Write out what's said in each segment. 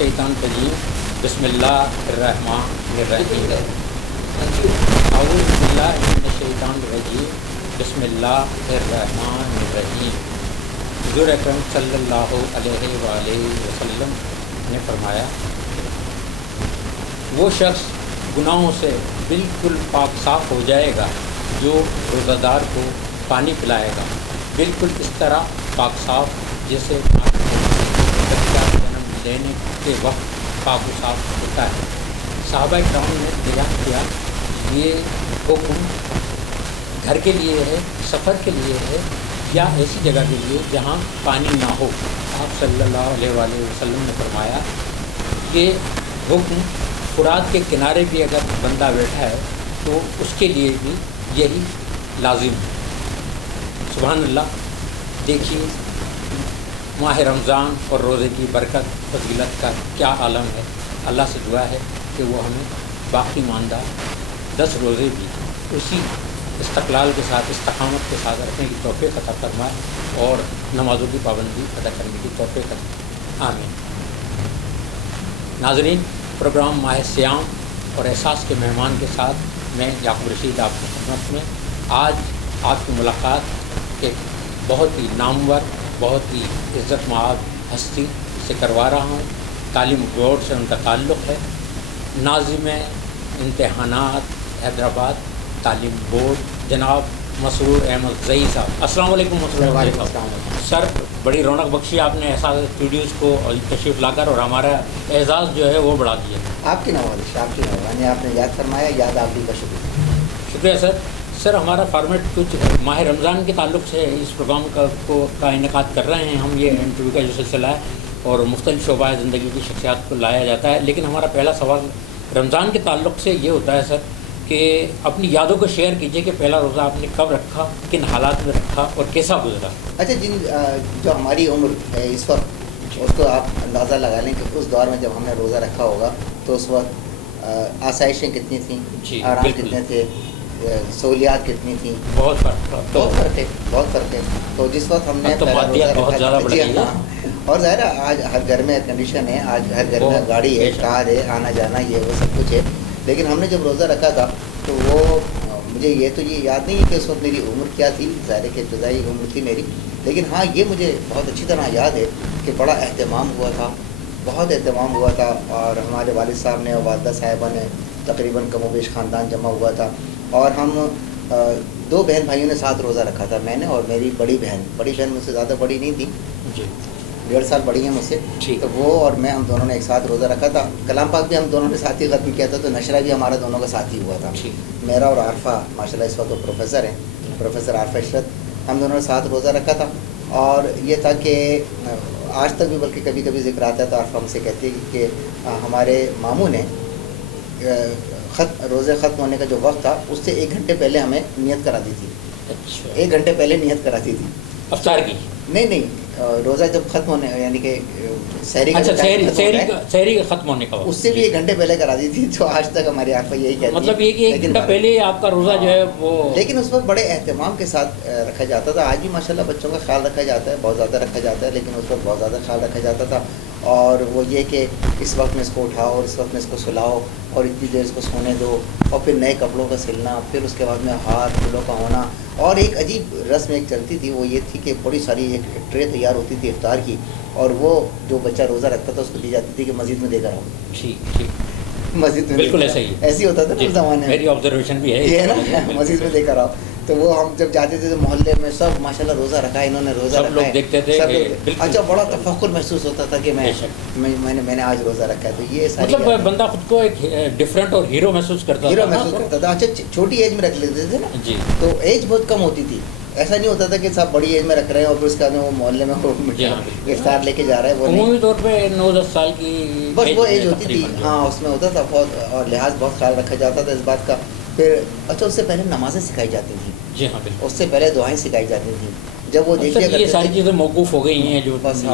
الشیطان الرجیم بسم اللہ الرحمن الرحیم اعوذ باللہ من الشیطان الرجیم بسم اللہ الرحمن الرحیم۔ حضور اکرم صلی اللہ علیہ وآلہ وسلم نے فرمایا، وہ شخص گناہوں سے بالکل پاک صاف ہو جائے گا جو روزہ دار کو پانی پلائے گا، بالکل اس طرح پاک صاف جیسے بچہ جنم لینے کے وقت پاک و صاف ہوتا ہے۔ صحابہ کرام نے بیان کیا، یہ حکم گھر کے لیے ہے، سفر کے لیے ہے، یا ایسی جگہ کے لیے جہاں پانی نہ ہو۔ آپ صلی اللہ علیہ وآلہ وسلم نے فرمایا کہ حکم فرات کے کنارے بھی اگر بندہ بیٹھا ہے تو اس کے لیے بھی یہی لازم ہے۔ سبحان اللہ۔ دیکھیے ماہ رمضان اور روزے کی برکت فضیلت کا کیا عالم ہے۔ اللہ سے دعا ہے کہ وہ ہمیں باقی ماندہ 10 روزے بھی اسی استقلال کے ساتھ، استقامت کے ساتھ رکھنے کی توفیق عطا فرمائے اور نمازوں کی پابندی ادا کرنے کی توفیق عطا آمین۔ ناظرین، پروگرام ماہ سیام اور احساس کے مہمان کے ساتھ میں یعقوب رشید آپ کی خدمت میں آج آپ کی ملاقات ایک بہت ہی نامور، بہت ہی عزت مآب ہستی سے کروا رہا ہوں۔ تعلیم بورڈ سے ان کا تعلق ہے۔ ناظم امتحانات حیدرآباد تعلیم بورڈ جناب مسرور احمد زئی صاحب، السلام علیکم۔ مسرور صاحب، سر بڑی رونق بخشی آپ نے احساس اسٹوڈیوز کو تشریف لا کر اور ہمارا اعزاز جو ہے وہ بڑھا دیا۔ آپ کی نوازش، آپ کی مہربانی، آپ نے یاد فرمایا، یاد آپ ہی کا شکریہ۔ شکریہ سر۔ سر ہمارا فارمیٹ کچھ ماہ رمضان کے تعلق سے اس پروگرام کا انعقاد کر رہے ہیں ہم، یہ انٹرویو کا جو سلسلہ ہے اور مختلف شعبۂ زندگی کی شخصیات کو لایا جاتا ہے، لیکن ہمارا پہلا سوال رمضان کے تعلق سے یہ ہوتا ہے سر کہ اپنی یادوں کو شیئر کیجئے کہ پہلا روزہ آپ نے کب رکھا، کن حالات میں رکھا اور کیسا گزرا۔ اچھا، جو ہماری عمر ہے اس وقت، اس کو آپ اندازہ لگا لیں کہ اس دور میں جب ہم نے روزہ رکھا ہوگا تو اس وقت آسائشیں کتنی تھیں، جی آرام بالکل، کتنے تھے، سہولیات کتنی تھیں، بہت فرق بہت فرق ہے۔ تو جس وقت ہم نے تو پہلا مادیات روزہ بہت زیادہ رکھا، بڑھ جی گئی ہے۔ ہاں، اور ظاہر ہے آج ہر گھر میں ایئر کنڈیشن ہے، آج ہر گھر میں گاڑی ہے، کار ہے، آنا جانا یہ وہ سب کچھ ہے، لیکن ہم نے جب روزہ رکھا تھا تو وہ مجھے یہ یاد نہیں ہے کہ اس وقت میری عمر کیا تھی، ظاہر ہے کہ ابتدائی عمر تھی میری، لیکن ہاں یہ مجھے بہت اچھی طرح یاد ہے کہ بڑا اہتمام ہوا تھا، بہت اہتمام ہوا تھا، اور ہمارے والد صاحب نے اور والدہ صاحبہ نے تقریباً کم و بیش خاندان جمع ہوا تھا، اور ہم 2 بہن بھائیوں نے ساتھ روزہ رکھا تھا، میں نے اور میری بڑی بہن مجھ سے زیادہ بڑی نہیں تھی، جی 1.5 سال بڑی ہیں مجھ سے، تو وہ اور میں ہم دونوں نے ایک ساتھ روزہ رکھا تھا۔ کلام پاک بھی ہم دونوں نے ساتھ ہی ختم کیا تھا، تو نشرہ بھی ہمارا دونوں کا ساتھ ہی ہوا تھا۔ میرا اور عارفہ ماشاء اللہ اس وقت وہ پروفیسر ہیں، پروفیسر عارفہ عشرت، ہم دونوں نے ساتھ روزہ رکھا تھا، اور یہ تھا کہ آج تک بھی بلکہ کبھی کبھی ذکر آتا ہے تو عارفہ ہم سے کہتی ہے کہ ہمارے ماموں نے روزے ختم ہونے کا جو وقت تھا اس سے 1 گھنٹے پہلے ہمیں نیت کرا دی تھی۔ اچھا، 1 گھنٹے پہلے نیت کراتی تھی افطار کی؟ نہیں، روزہ جب ختم ہونے یعنی کہ سحری کا سحری ختم ہونے کا اس سے بھی 1 گھنٹے پہلے کرا دی تھی، تو آج تک ہماری عارفہ یہی کہتی ہے، مطلب یہ کہ 1 گھنٹہ پہلے آپ کا روزہ جو ہے وہ، لیکن اس وقت بڑے اہتمام کے ساتھ رکھا جاتا تھا۔ آج بھی ماشاءاللہ بچوں کا خیال رکھا جاتا ہے، بہت زیادہ رکھا جاتا ہے، لیکن اس وقت بہت زیادہ خیال رکھا جاتا تھا، اور وہ یہ کہ اس وقت میں اس کو اٹھاؤ اور اس وقت میں اس کو سلاؤ اور اتنی دیر اس کو سونے دو، اور پھر نئے کپڑوں کا سلنا، پھر اس کے بعد میں ہار پھولوں کا ہونا، اور ایک عجیب رسم ایک چلتی تھی، وہ یہ تھی کہ بڑی ساری ایک ٹرے تیار ہوتی تھی افطار کی، اور وہ جو بچہ روزہ رکھتا تھا اس کو دی جاتی تھی کہ مسجد میں دے کر آؤ۔ ٹھیک، مسجد میں بالکل ایسا ہی ایسے ہوتا تھا اس زمانے میں، میری آبزرویشن بھی ہے یہ نا، مسجد میں دے کر آؤ۔ تو وہ ہم جب جاتے تھے تو محلے میں سب ماشاءاللہ روزہ رکھا ہے، انہوں نے روزہ رکھا ہے، سب لوگ دیکھتے تھے، اچھا بڑا تفخر محسوس ہوتا تھا کہ میں نے آج روزہ رکھا ہے۔ تو یہ ساری مطلب بندہ خود کو ایک ڈفرینٹ اور ہیرو محسوس کرتا تھا۔ اچھا چھوٹی ایج میں رکھ لیتے تھے نا جی، تو ایج بہت کم ہوتی تھی، ایسا نہیں ہوتا تھا کہ صاحب بڑی ایج میں رکھ رہے ہیں اور پھر اس کے بعد وہ محلے میں افطار لے کے جا رہا ہے، وہ عمومی طور پہ 9-10 سال کی بس وہ ایج ہوتی تھی، ہاں اس میں ہوتا تھا بہت، اور لحاظ بہت خیال رکھا جاتا تھا اس بات کا۔ پھر اچھا اس سے پہلے نمازیں سکھائی جاتی تھیں، جی ہاں بالکل، اس سے پہلے دعائیں سکھائی جاتی تھیں، جب وہ دیکھیے یہ ساری چیزیں موقوف ہو گئی ہیں جو بس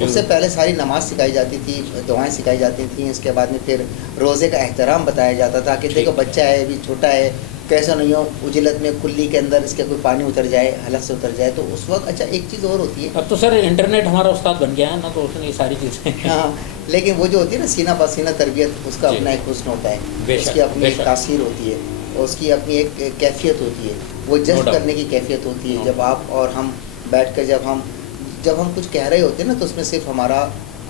اس سے پہلے ساری نماز سکھائی جاتی تھی، دعائیں سکھائی جاتی تھیں، اس کے بعد میں پھر روزے کا احترام بتایا جاتا تھا کہ دیکھو بچہ ہے ابھی چھوٹا ہے، کیسا نہیں ہو اجلت میں کلی کے اندر اس کے کوئی پانی اتر جائے حلق سے اتر جائے تو اس وقت. اچھا ایک چیز اور ہوتی ہے, اب تو سر انٹرنیٹ ہمارا استاد بن گیا ہے نا, تو اس نے یہ ساری چیزیں ہاں لیکن وہ جو ہوتی ہے نا سینہ بہ سینہ تربیت, اس کا اپنا ایک حسن ہوتا ہے, اس کی اپنی ایک تاثیر ہوتی ہے, اس کی اپنی ایک کیفیت ہوتی ہے, وہ جذب کرنے کی کیفیت ہوتی ہے. جب آپ اور ہم بیٹھ کر جب ہم کچھ کہہ رہے ہوتے ہیں نا, تو اس میں صرف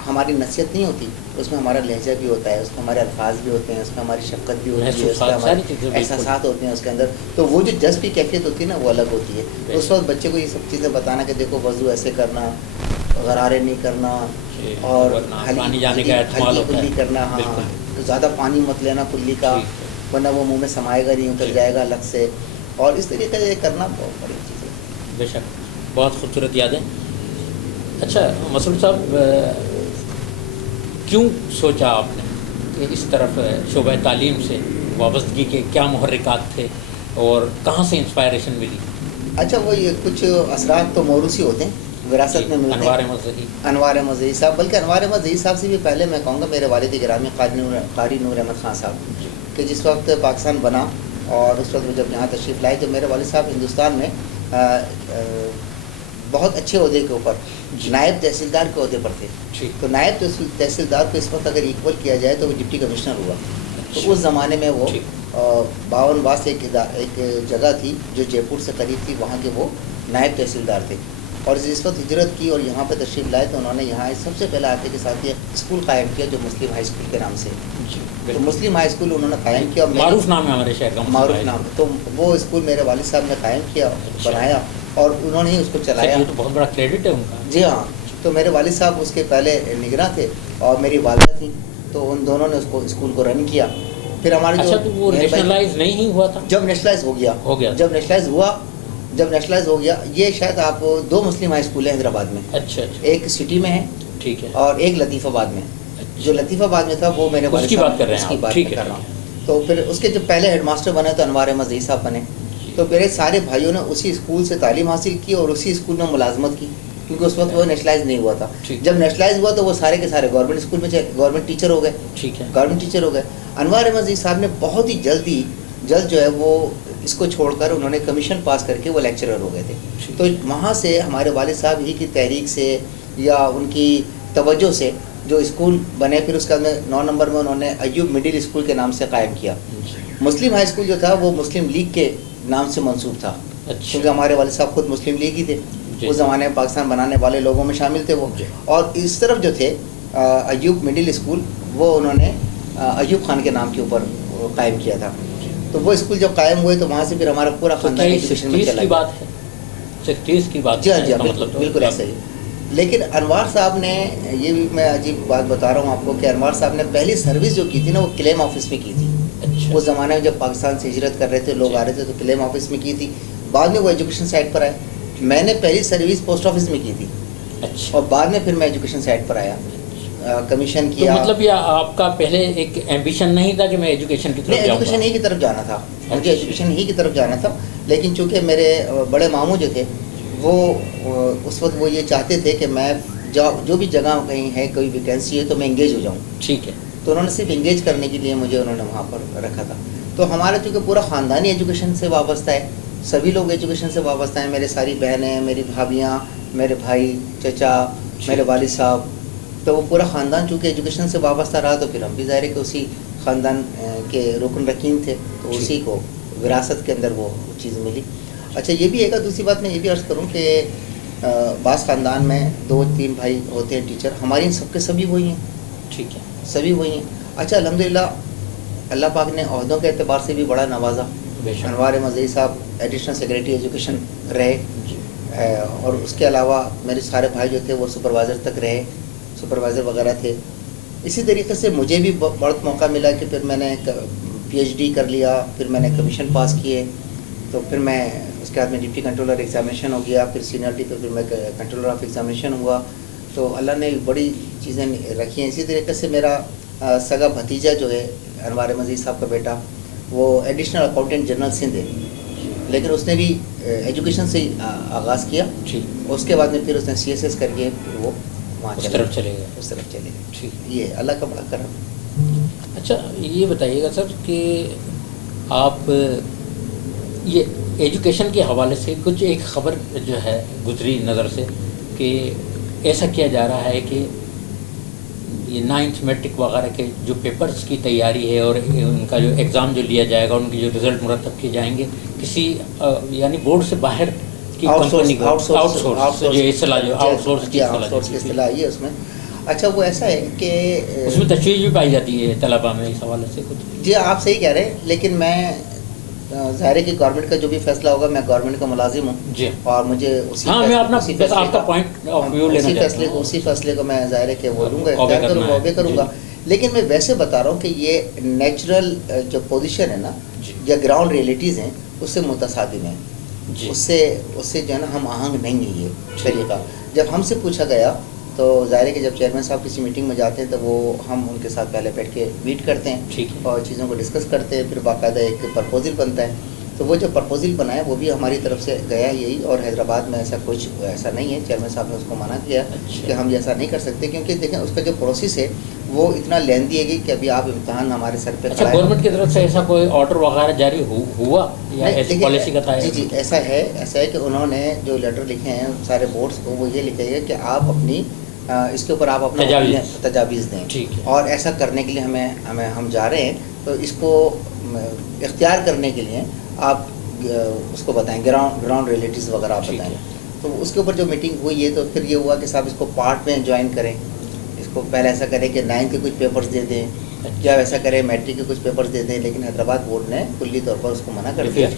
ہماری نصیحت نہیں ہوتی, اس میں ہمارا لہجہ بھی ہوتا ہے, اس میں ہمارے الفاظ بھی ہوتے ہیں, اس میں ہماری شفقت بھی ہوتی ہے, اس میں ہمارے احساسات ہوتے ہیں اس کے اندر. تو وہ جو جذب کی کیفیت ہوتی ہے نا, وہ الگ ہوتی ہے. اس وقت بچے کو یہ سب چیزیں بتانا کہ دیکھو وضو ایسے کرنا, غرارے نہیں کرنا, اور کلی کرنا, ہاں زیادہ پانی مت لینا کلی کا, ورنہ وہ منہ میں سمائے گا نہیں, اتر جائے گا الگ سے, اور اس طریقے سے کرنا بہت بڑی چیز ہے. بے شک, بہت خوبصورت یادیں. اچھا مسعود صاحب, کیوں سوچا آپ نے کہ اس طرف شعبہ تعلیم سے وابستگی کے کیا محرکات تھے اور کہاں سے انسپائریشن ملی؟ اچھا وہ یہ کچھ اثرات تو موروثی ہوتے ہیں, وراثت میں ملتے ہیں. انوار مظہری صاحب, بلکہ انوار مظہری صاحب سے بھی پہلے میں کہوں گا میرے والد گرامی قاری نور احمد خان صاحب, کہ جس وقت پاکستان بنا اور اس وقت وہ جب یہاں تشریف لائے, تو میرے والد صاحب ہندوستان میں بہت اچھے عہدے کے اوپر نائب تحصیلدار کے عہدے پر تھے. تو نائب تحصیلدار کو اس وقت اگر ایکول کیا جائے تو وہ ڈپٹی کمشنر ہوا. تو اس زمانے میں وہ 52 واس ایک جگہ تھی جو جے پور سے قریب تھی, وہاں کے وہ نائب تحصیلدار تھے. اور اس وقت ہجرت کی اور یہاں پہ تشریف لائے, تو انہوں نے یہاں سب سے پہلے آتے کے ساتھ یہ اسکول قائم کیا جو مسلم ہائی اسکول کے نام سے. تو مسلم ہائی اسکول انہوں نے قائم کیا, معروف نام ہے ہمارے شہر کا, معروف نام. تو وہ اسکول میرے والد صاحب نے قائم کیا, بنایا, اور انہوں نے ہی اس کو چلایا. یہ تو بہت بڑا کریڈٹ ہے ان کا. جی ہاں, تو میرے والد صاحب اس کے پہلے نگراں تھے اور میری والدہ تھیں, تو ان دونوں نے اس کو اسکول کو رن کیا. پھر ہمارے جو نیشنلائز نہیں ہوا تھا, جب نیشنلائز ہو گیا, جب نیشنلائز ہو گیا, یہ شاید آپ 2 مسلم ہائی اسکول ہیں حیدرآباد میں. اچھا, ایک سٹی میں ہے, ٹھیک ہے, اور ایک لطیف آباد میں. جو لطیف آباد میں تھا وہ میرے والد صاحب کر رہے ہیں, اس کی بات کر رہا ہوں. تو پھر اس کے جو پہلے ہیڈ ماسٹر بنے تو انوار احمد زئی صاحب بنے. تو میرے سارے بھائیوں نے اسی اسکول سے تعلیم حاصل کی اور اسی اسکول میں ملازمت کی, کیونکہ اس وقت وہ نیشنلائز نہیں ہوا تھا. جب نیشنلائز ہوا تو وہ سارے کے سارے گورنمنٹ اسکول میں گورنمنٹ ٹیچر ہو گئے. ٹھیک ہے, گورنمنٹ ٹیچر ہو گئے. انوار احمد زئی صاحب نے بہت ہی جلد جو ہے وہ اس کو چھوڑ کر انہوں نے کمیشن پاس کر کے وہ لیکچرر ہو گئے تھے. تو وہاں سے ہمارے والد صاحب ہی کی تحریک سے یا ان کی توجہ سے جو اسکول بنے, پھر اس کے میں 9 نمبر میں انہوں نے ایوب مڈل اسکول کے نام سے قائم کیا. مسلم ہائی اسکول جو تھا وہ مسلم لیگ کے نام سے منسوب تھا, کیونکہ ہمارے والد صاحب خود مسلم لیگ ہی تھے, اس زمانے میں پاکستان بنانے والے لوگوں میں شامل تھے وہ. اور اس طرف جو تھے ایوب مڈل اسکول, وہ انہوں نے ایوب خان کے نام کے اوپر قائم کیا تھا. تو وہ اسکول جب قائم ہوئے تو وہاں سے پھر ہمارا پورا خاندان ایجوکیشن میں چلا گیا. 60 کی بات, جی ہاں بالکل ایسا ہی. لیکن انوار صاحب نے, یہ بھی میں عجیب بات بتا رہا ہوں آپ کو, کہ انوار صاحب نے پہلی سروس جو کی تھی نا وہ کلیم آفس میں کی تھی. اس زمانے میں جب پاکستان سے ہجرت کر رہے تھے لوگ آ رہے تھے تو کلیم آفس میں کی تھی. بعد میں وہ ایجوکیشن سائٹ پر آئے. میں نے پہلی سروس پوسٹ آفس میں کی تھی, اور بعد میں پھر میں ایجوکیشن سائٹ پر آیا, کمیشن کیا. مطلب یہ آپ کا پہلے ایک ایمبیشن نہیں تھا کہ میں ایجوکیشن کی طرف جاؤں گا؟ ایجوکیشن ہی کی طرف جانا تھا مجھے, ایجوکیشن ہی کی طرف جانا تھا. لیکن چونکہ میرے بڑے ماموں جو تھے وہ اس وقت وہ یہ چاہتے تھے کہ میں جو بھی جگہ کہیں ہے کوئی ویکینسی ہے تو میں انگیج ہو جاؤں. ٹھیک ہے. تو انہوں نے صرف انگیج کرنے کے لیے مجھے انہوں نے وہاں پر رکھا تھا. تو ہمارا چونکہ پورا خاندانی ایجوکیشن سے وابستہ ہے, سبھی لوگ ایجوکیشن سے وابستہ ہیں. میرے ساری بہنیں, میری بھابھیاں, میرے بھائی, چچا, میرے والد صاحب, تو وہ پورا خاندان چونکہ ایجوکیشن سے وابستہ رہا, تو پھر ہم بھی ظاہر ہے کہ اسی خاندان کے رکن رکین تھے, تو اسی کو وراثت کے اندر وہ چیز ملی. اچھا یہ بھی ایک دوسری بات میں یہ بھی عرض کروں کہ بعض خاندان میں 2-3 بھائی ہوتے ہیں ٹیچر, ہماری سب کے سبھی وہی ہیں. ٹھیک ہے, سبھی وہی ہیں. اچھا الحمدللہ اللہ پاک نے عہدوں کے اعتبار سے بھی بڑا نوازا. انوار احمد زئی صاحب ایڈیشنل سیکریٹری ایجوکیشن رہے, اور اس کے علاوہ میرے سارے بھائی جو تھے وہ سپروائزر تک رہے, سپروائزر وغیرہ تھے. اسی طریقے سے مجھے بھی بہت موقع ملا کہ پھر میں نے PhD کر لیا, پھر میں نے کمیشن پاس کیے, تو پھر میں اس کے بعد میں ڈپٹی کنٹرولر ایگزامینیشن ہو گیا, پھر سینئرٹی پہ پھر میں کنٹرولر آف ایگزامینیشن ہوا. تو اللہ نے بڑی چیزیں رکھی ہیں. اسی طریقے سے میرا سگا بھتیجا جو ہے انوار احمد زئی صاحب کا بیٹا, وہ ایڈیشنل اکاؤنٹنٹ جنرل سندھ ہے, لیکن اس نے بھی ایجوکیشن سے آغاز کیا. اس کے بعد میں پھر اس نے CSS کر کے پھر وہ وہاں اس طرف چلے گئے. ٹھیک, یہ اللہ کا بڑا کرم. اچھا یہ بتائیے گا سر کہ آپ یہ ایجوکیشن کے حوالے سے کچھ ایک خبر جو ہے گزری نظر سے کہ ایسا کیا جا رہا ہے کہ یہ 9th میٹرک وغیرہ کے جو پیپرز کی تیاری ہے اور ان کا جو ایگزام جو لیا جائے گا، ان کی جو رزلٹ مرتب کیے جائیں گے، کسی یعنی بورڈ سے باہر کی کمپنی کو آؤٹ سورس جو اصطلاح جو آؤٹ سورس کی اصطلاح ہے اس میں. اچھا وہ ایسا ہے کہ اس میں تشویش بھی پائی جاتی ہے طلباء میں اس حوالے سے کچھ. جی آپ صحیح کہہ رہے ہیں، لیکن میں ظاہر ہے کہ گورنمنٹ کا جو بھی فیصلہ ہوگا، میں گورنمنٹ کا ملازم ہوں جی، اور مجھے اسی فیصلے کو میں ظاہر ہے کہ وہ لوں گا، اختیار کروں گا. لیکن میں ویسے بتا رہا ہوں کہ یہ نیچرل جو پوزیشن ہے نا یا گراؤنڈ ریئلٹیز ہیں اس سے متصادم ہیں. اس سے جو ہے نا ہم آہنگ نہیں ہے یہ طریقہ. جب ہم سے پوچھا گیا تو ظاہر ہے کہ جب چیئرمین صاحب کسی میٹنگ میں جاتے ہیں تو وہ ہم ان کے ساتھ پہلے بیٹھ کے میٹ کرتے ہیں اور چیزوں کو ڈسکس کرتے ہیں، پھر باقاعدہ ایک پرپوزل بنتا ہے. تو وہ جو پرپوزل بنا ہے وہ بھی ہماری طرف سے گیا یہی، اور حیدرآباد میں ایسا نہیں ہے. چیئرمین صاحب نے اس کو منع کیا کہ ہم ایسا نہیں کر سکتے، کیونکہ دیکھیں اس کا جو پروسیس ہے وہ اتنا لیندی ہے کہ ابھی آپ امتحان ہمارے سر پہ. اچھا گورنمنٹ کی طرف سے ایسا کوئی آرڈر وغیرہ جاری ہوا یا ایسی پالیسی کا تھا؟ جی ایسا ہے کہ انہوں نے جو لیٹر لکھے ہیں سارے بورڈس کو، وہ یہ لکھے گا کہ آپ اپنی اس کے اوپر آپ اپنا تجاویز دیں، اور ایسا کرنے کے لیے ہم جا رہے ہیں. تو اس کو اختیار کرنے کے لیے آپ اس کو بتائیں، گراؤنڈ ریئلٹیز وغیرہ آپ بتائیں. تو اس کے اوپر جو میٹنگ ہوئی ہے تو پھر یہ ہوا کہ صاحب اس کو پارٹ میں جوائن کریں. اس کو پہلے ایسا کریں کہ 9 کے کچھ پیپرز دے دیں، یا ویسا کریں میٹرک کے کچھ پیپرز دے دیں. لیکن حیدرآباد بورڈ نے کلی طور پر اس کو منع کر دیا،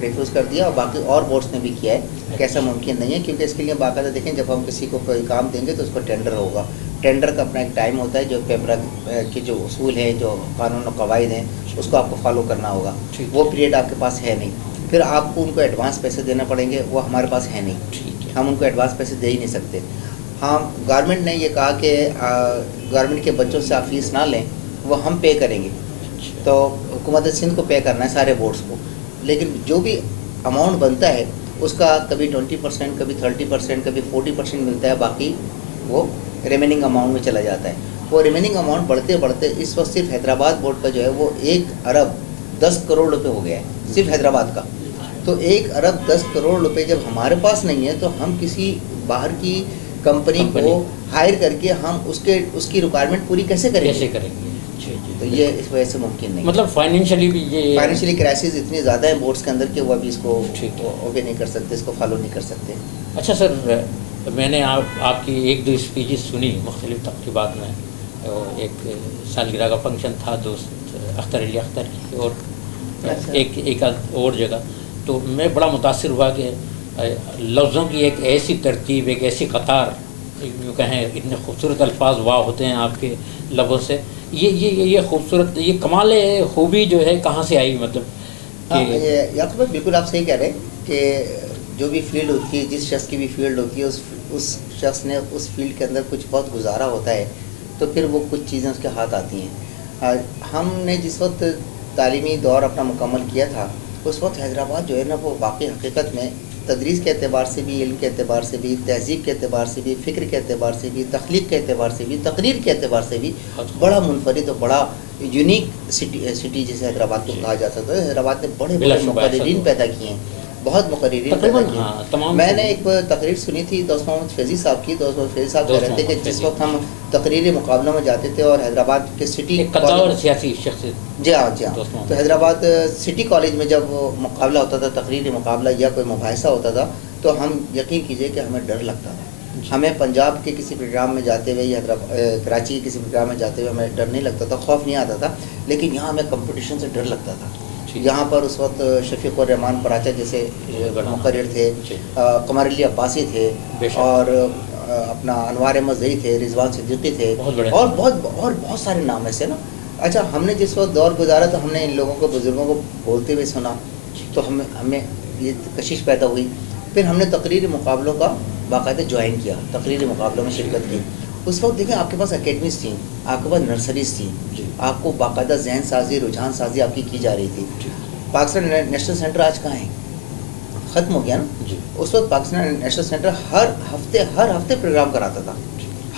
ریفیوز کر دیا، اور باقی اور بورڈس نے بھی کیا ہے کہ ایسا ممکن نہیں ہے. کیونکہ اس کے لیے باقاعدہ دیکھیں جب ہم کسی کو کوئی کام دیں گے تو اس کو ٹینڈر ہوگا. ٹینڈر کا اپنا ایک ٹائم ہوتا ہے، جو پیپر کے جو اصول ہیں، جو قانون و قواعد ہیں، اس کو آپ کو فالو کرنا ہوگا. وہ پیریڈ آپ کے پاس ہے نہیں. پھر آپ کو ان کو ایڈوانس پیسے دینا پڑیں گے، وہ ہمارے پاس ہے نہیں. ہم ان کو ایڈوانس پیسے دے ہی نہیں سکتے. ہاں گورنمنٹ نے یہ کہا کہ گورنمنٹ کے بچوں سے آپ فیس نہ لیں، وہ ہم پے کریں گے. تو حکومت سندھ کو پے کرنا ہے سارے بورڈس کو. لیکن جو بھی اماؤنٹ بنتا ہے اس کا کبھی 20%، کبھی 30%، کبھی 40% ملتا ہے. باقی وہ ریمیننگ اماؤنٹ میں چلا جاتا ہے. وہ ریمیننگ اماؤنٹ بڑھتے بڑھتے اس وقت صرف حیدرآباد بورڈ کا جو ہے وہ 1 ارب 10 کروڑ روپے ہو گیا ہے صرف حیدرآباد کا. تو 1 ارب 10 کروڑ روپے جب ہمارے پاس نہیں ہے تو ہم کسی باہر کی کمپنی کو ہائر کر کے ہم اس کی ریکوائرمنٹ پوری کیسے کریں گے؟ تو یہ اس وجہ سے ممکن نہیں. مطلب فائنینشلی کرائسس اتنی زیادہ ہیں بورڈس کے اندر کہ وہ ابھی اس کو اوبے نہیں کر سکتے، اس کو فالو نہیں کر سکتے. اچھا سر، میں نے آپ کی 1-2 اسپیچز سنی مختلف تقریبات میں. ایک سالگرہ کا فنکشن تھا دوست اختر علی اختر کی، اور ایک اور جگہ. تو میں بڑا متاثر ہوا کہ لفظوں کی ایک ایسی ترتیب، ایک ایسی قطار، یوں کہیں اتنے خوبصورت الفاظ واہ ہوتے ہیں آپ کے لفظوں سے. یہ خوبصورت، یہ کمال خوبی جو ہے کہاں سے آئی؟ مطلب یعقوب بالکل آپ صحیح کہہ رہے ہیں کہ جو بھی فیلڈ ہوتی ہے، جس شخص کی بھی فیلڈ ہوتی ہے، اس شخص نے اس فیلڈ کے اندر کچھ بہت گزارا ہوتا ہے، تو پھر وہ کچھ چیزیں اس کے ہاتھ آتی ہیں. ہم نے جس وقت تعلیمی دور اپنا مکمل کیا تھا اس وقت حیدرآباد جو ہے نا وہ واقعی حقیقت میں تدریس کے اعتبار سے بھی، علم کے اعتبار سے بھی، تہذیب کے اعتبار سے بھی، فکر کے اعتبار سے بھی، تخلیق کے اعتبار سے بھی، تقریر کے اعتبار سے بھی بڑا منفرد اور بڑا یونیک سٹی جسے حیدرآباد کو کہا جا سکتا ہے. حیدرآباد نے بڑے مقررین پیدا کیے ہیں، بہت مقررین پیدا کیے ہیں. میں نے ایک تقریر سنی تھی دوست محمد فیضی صاحب کی. دوست محمد فیضی صاحب کہہ رہے تھے کہ جس وقت ہم تقریری مقابلوں میں جاتے تھے اور حیدرآباد کے سٹی سیاسی شخص، جی ہاں تو حیدرآباد سٹی کالج میں جب مقابلہ ہوتا تھا، تقریری مقابلہ یا کوئی مباحثہ ہوتا تھا، تو ہم یقین کیجئے کہ ہمیں ڈر لگتا تھا. ہمیں پنجاب کے کسی پروگرام میں جاتے ہوئے یا کراچی کے کسی پروگرام میں جاتے ہوئے ہمیں ڈر نہیں لگتا تھا، خوف نہیں آتا تھا. لیکن یہاں ہمیں کمپٹیشن سے ڈر لگتا تھا. یہاں پر اس وقت شفیق الرحمان پراچا جیسے مقرر تھے، قمر علی عباسی تھے، اور اپنا انوار احمد زئی تھے، رضوان صدیقی تھے، اور بہت سارے نام ایسے نا. اچھا ہم نے جس وقت دور گزارا تو ہم نے ان لوگوں کو، بزرگوں کو بولتے ہوئے سنا، تو ہمیں یہ کشش پیدا ہوئی. پھر ہم نے تقریری مقابلوں کا باقاعدہ جوائن کیا، تقریری مقابلوں میں شرکت کی. اس وقت دیکھیں آپ کے پاس اکیڈمیز تھیں، آپ کے پاس نرسریز تھیں، آپ کو باقاعدہ ذہن سازی، رجحان سازی آپ کی جا رہی تھی. پاکستان نیشنل سینٹر آج کہاں ہے؟ ختم ہو گیا نا. اس وقت پاکستان نیشنل سینٹر ہر ہفتے پروگرام کراتا تھا،